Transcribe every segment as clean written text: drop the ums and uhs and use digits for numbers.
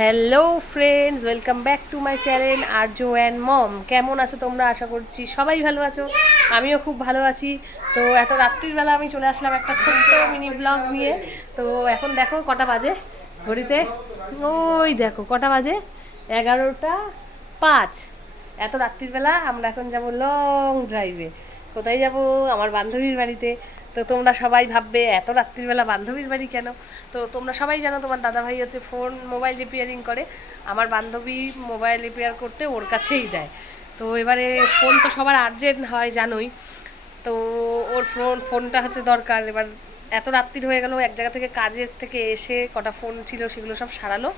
Hello friends, welcome back to my channel Arzoo and mom. কেমন আছো তোমরা? আশা করছি সবাই ভালো আছো, আমিও খুব ভালো আছি। তো এত রাত্রিবেলা আমি চলে আসলাম একটা ছোট্ট মিনি ব্লগ নিয়ে। তো এখন দেখো কটা বাজে ঘড়িতে, ওই দেখো কটা বাজে, 11টা 5। এত রাত্রিবেলা আমরা এখন যাবো লং ড্রাইভে। কোথায় যাব? আমার বান্ধবীর বাড়িতে। তো তোমরা সবাই ভাববে এত রাত্রিবেলা বান্ধবীর বাড়ি কেন? তো তোমরা সবাই জানো তোমার দাদাভাই হচ্ছে মোবাইল রিপেয়ারিং করে। আমার বান্ধবী মোবাইল রিপেয়ার করতে ওর কাছেই দেয়। তো এবারে ফোন তো সবার আর্জেন্ট হয় জানোই। তো ওর ফোনটা হচ্ছে দরকার। এবার এত রাত্রির হয়ে গেল, এক জায়গা থেকে কাজের থেকে এসে কটা ফোন ছিল সেগুলো সব সারালো।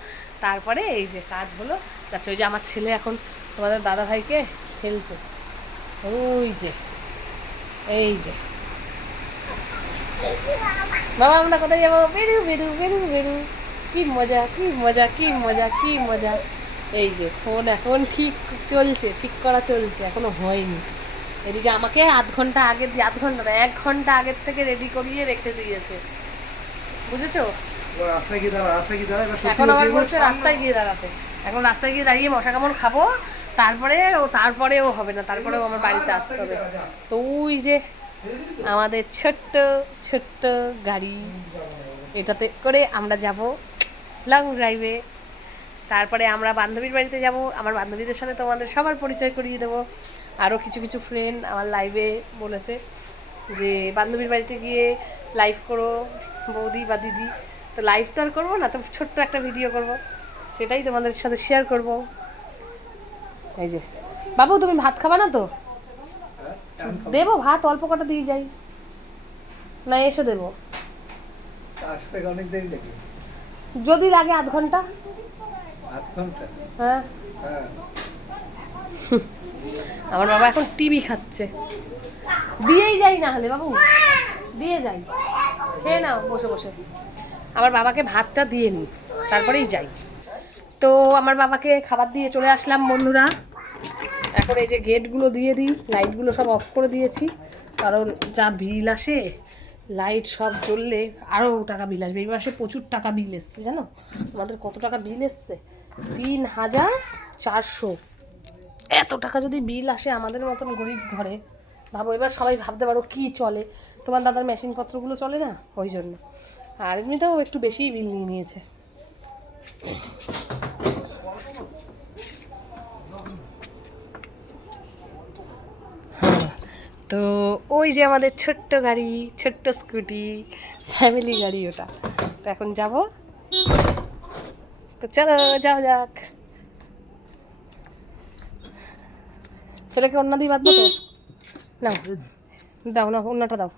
তারপরে এই যে কাজ হলো যাচ্ছে। ওই যে আমার ছেলে এখন তোমাদের দাদাভাইকে খেলছে, ওই যে, এই যে। বাবা আমরা কোথায় যাবো? বেরু বেরু বেরু বেরু। কি মজা, কি মজা, কি মজা, কি মজা। এই যে ফোন এখন ঠিক চলছে, ঠিক করা চলছে, এখনো হয়নি। এদিকে আমাকে আধ ঘন্টা না, 1 ঘন্টা আগের থেকে রেডি করিয়ে রেখে দিয়েছে, বুঝেছো? এখন আবার বলছে রাস্তায় গিয়ে দাঁড়াতে। এখন রাস্তায় গিয়ে দাঁড়িয়ে মশা কামড় খাবো, তারপরেও হবে না, তারপরেও আমার বাড়িতে আসতে হবে। তো ওই যে আমাদের ছোট্ট ছোট্ট গাড়ি, এটাতে করে আমরা যাব লং ড্রাইভে। তারপরে আমরা বান্ধবীর বাড়িতে যাব। আমার বান্ধবীদের সাথে তোমাদের সবার পরিচয় করিয়ে দেবো। আরও কিছু কিছু ফ্রেন্ড আমার লাইভে বলেছে যে বান্ধবীর বাড়িতে গিয়ে লাইভ করো বৌদি বা দিদি। তো লাইভ তো আর করবো না, তো ছোট্ট একটা ভিডিও করব, সেটাই তোমাদের সাথে শেয়ার করব। এই যে বাবু, তুমি ভাত খাবা না তো? দেবো ভাত, অল্প কটা দিয়ে যাই না, এসে দেবো যদি লাগে আধ ঘন্টা। হ্যাঁ, আমার বাবা এখন টিভি খাচ্ছে। দিয়েই যাই না হলে বাবু, দিয়ে যাই, খেয়ে নাও বসে বসে। আমার বাবাকে ভাতটা দিয়ে নিই, তারপরেই যাই। তো আমার বাবাকে খাবার দিয়ে চলে আসলাম বন্ধুরা। এখন এই যে গেটগুলো দিয়ে দিই, লাইটগুলো সব অফ করে দিয়েছি, কারণ যা বিল আসে, লাইট সব জ্বললে আরও টাকা বিল আসবে। এই মাসে প্রচুর টাকা বিল এসছে, জানো আমাদের কত টাকা বিল এসছে? 3400। এত টাকা যদি বিল আসে আমাদের মতন গরিব ঘরে, ভাবো। এবার সবাই ভাবতে পারো কি চলে, তোমার দাদার মেশিনপত্রগুলো চলে না, ওই জন্য। আর এমনিতেও একটু বেশিই বিল নিয়ে নিয়েছে। তো ওই যে আমাদের ছোট্ট গাড়ি, ছোট্ট স্কুটি, ফ্যামিলি গাড়ি ওটা। তো এখন যাব, তো চলো যাও যাক। ছেলেকে ওড়না দিয়ে বাঁধবো তো, নাও দাও না, ওড়নাটা দাও।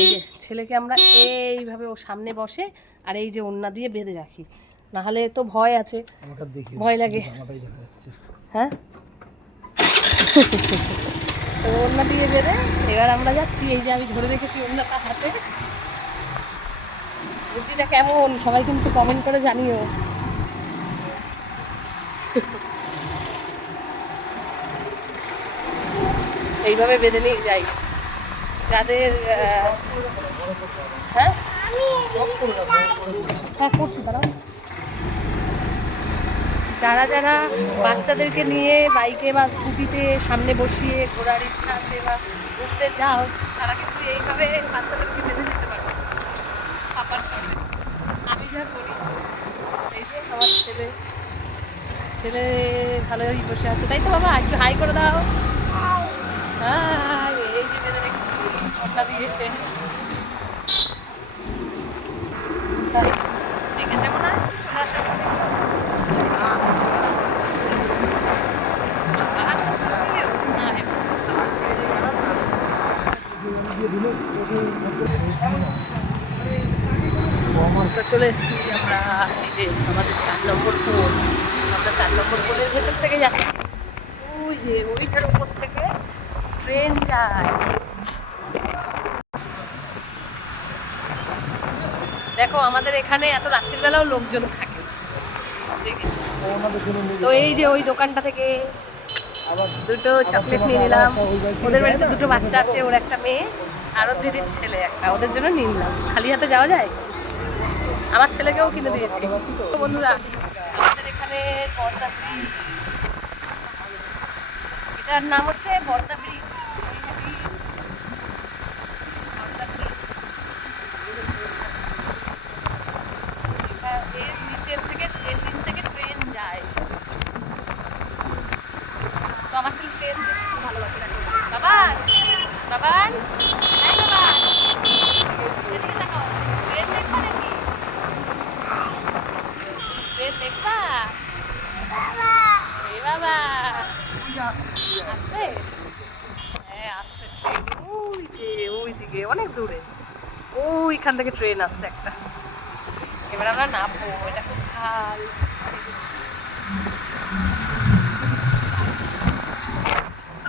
এই যে ছেলেকে আমরা এইভাবে ও সামনে বসে আর এই যে ওড়না দিয়ে বেঁধে রাখি, নাহলে তো ভয় আছে, ভয় লাগে। হ্যাঁ, তো ওড়না দিয়ে বেঁধে এবার আমরা যাচ্ছি। এই যে আমি ধরে রেখেছি ওড়নাটা হাতে। বুদ্ধিটা কেমন সবাই কিন্তু কমেন্ট করে জানিও। এইভাবে বেঁধে নিয়ে যাই যাদের হ্যাঁ হ্যাঁ করছি, দাঁড়াও। যারা যারা বাচ্চাদেরকে নিয়ে বাইকে বা স্কুটিতে সামনে বসিয়ে ঘোরার ইচ্ছা আছে বা ঘুরতে যাও, তারা কিন্তু এইভাবে বাচ্চাদেরকে বেঁধে যেতে পারবে পাপার সাথে। আমি যা করি, এই যে আমার ছেলে ছেলে ভালোই বসে আছে, তাই তো বাবা? একটু হাই করে দাও। হ্যাঁ, এই যে বেঁধে রেখেছি ওটা দিয়ে দেখেছে মনে হয় চলে আসার পরে। চলে এসেছি আমরা, এই যে আমাদের 4 নম্বর পোল। আমরা 4 নম্বর পোলের ভেতর থেকে যাচ্ছি। ওই যে ওইটার উপর থেকে ট্রেন যায়। দেখো আমাদের এখানে এত রাত্রিবেলাও লোকজন থাকে। তো এই যে ওই দোকানটা থেকে দুটো চকলেট নিয়ে নিলাম। ওদের বাড়িতে দুটো বাচ্চা আছে, ওর একটা মেয়ে আর ওর দিদির ছেলে একটা, ওদের জন্য নিয়ে নিলাম। খালি হাতে যাওয়া যায়? আমার ছেলেকেও কিনে দিয়েছি। তো বন্ধুরা, আমাদের এখানে বর্দা ব্রিজ, এটার নাম হচ্ছে বর্দা ব্রিজ। বর্দা ব্রিজ এর নিচ থেকে ট্রেন যায়। তো আমার ছেলে ট্রেন দেখতে খুব ভালোবাসে। বাবান বাবান এই বাবান, এদিকে দেখো, ট্রেন দেখবা নাকি? ট্রেন দেখবা? এই বাবা আসছে, হ্যাঁ আসছে ট্রেন। ওই যে ওই দিকে অনেক দূরে, ওইখান থেকে ট্রেন আসছে একটা। এবার আমরা নামবো, এটা খুব খাল।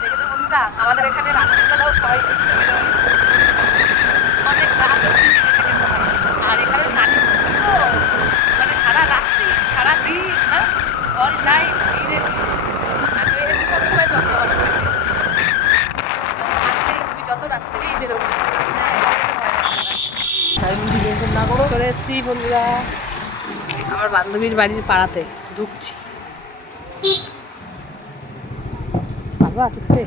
দেখেছো বন্ধুরা, আমাদের এখানে রাত্রিবেলাও সবাই ঘুরতে বেরোয়, অনেক রাত অবধি জেগে থাকে সবাই। আর এখানে কালী পুজো তো মানে সারা রাত্রি সারা দিন না, অল টাইম ভিড়ে ভিড়। সবসময় জমজমাট থাকে, লোকজন থাকলেই তুমি যত রাত্রেই বেরোবে রাস্তায় চলে এসছি বন্ধুরা। আমার বান্ধবীর বাড়ির পাড়াতে ঢুকছি। বাবা দেখতে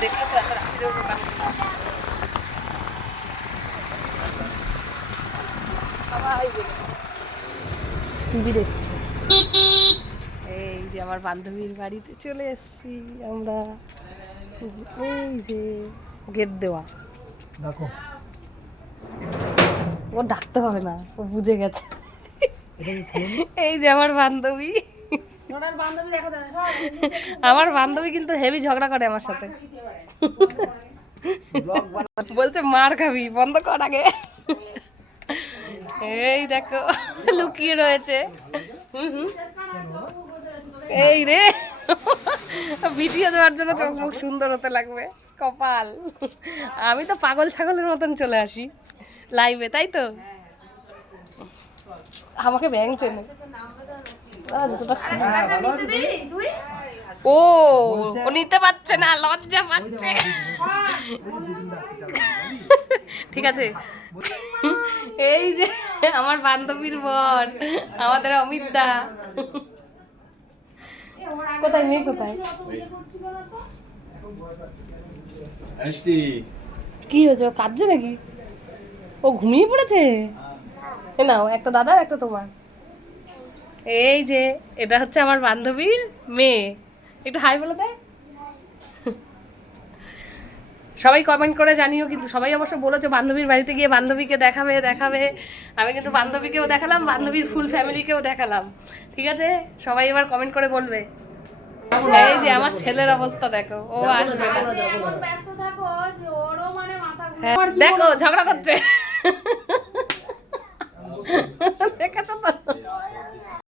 দেখলে তো এত রাত্রিরেও দোকান। টিভি দেখছে। এই যে আমার বান্ধবীর বাড়িতে চলে এসছি আমরা। এই যে গেট দেওয়া, দেখো ও ডাকতে হবে না, ও বুঝে গেছে। এই যে আমার বান্ধবী, আমার বান্ধবী কিন্তু হেভি ঝগড়া করে আমার সাথে। বলছে মার খাবি, বন্ধ কর আগে। এই দেখো লুকিয়ে রয়েছে। এই রে ভিডিও দেওয়ার জন্য চোখ মুখ সুন্দর হতে লাগবে, কপাল। আমি তো পাগল ছাগলের মতন চলে আসি লাইভে, তাই তো? আমাকে ব্যাং চেনে ও, ও নিতে পারছে না, লজ্জা পাচ্ছে। ঠিক আছে, এই যে আমার বান্ধবীর বর, আমাদের অমিত দা। কোথায় মেয়ে কোথায়? কি হয়েছে, ও কাঁদছে নাকি? ও ঘুমিয়ে পড়েছে? নাও একটা দাদার একটা তোমার। এই যে এটা হচ্ছে আমার বান্ধবীর মেয়ে, একটু হাই বলে দেয়। সবাই কমেন্ট করে জানিও, কিন্তু সবাই অবশ্য বলেছো বান্ধবীর বাড়িতে গিয়ে বান্ধবীকে দেখাবে দেখাবে। আমি কিন্তু বান্ধবীকেও দেখালাম, বান্ধবীর ফুল ফ্যামিলিকেও দেখালাম। ঠিক আছে, সবাই এবার কমেন্ট করে বলবে। এই যে আমার ছেলের অবস্থা দেখো, ও আসবে না। দেখো ঝগড়া করছে।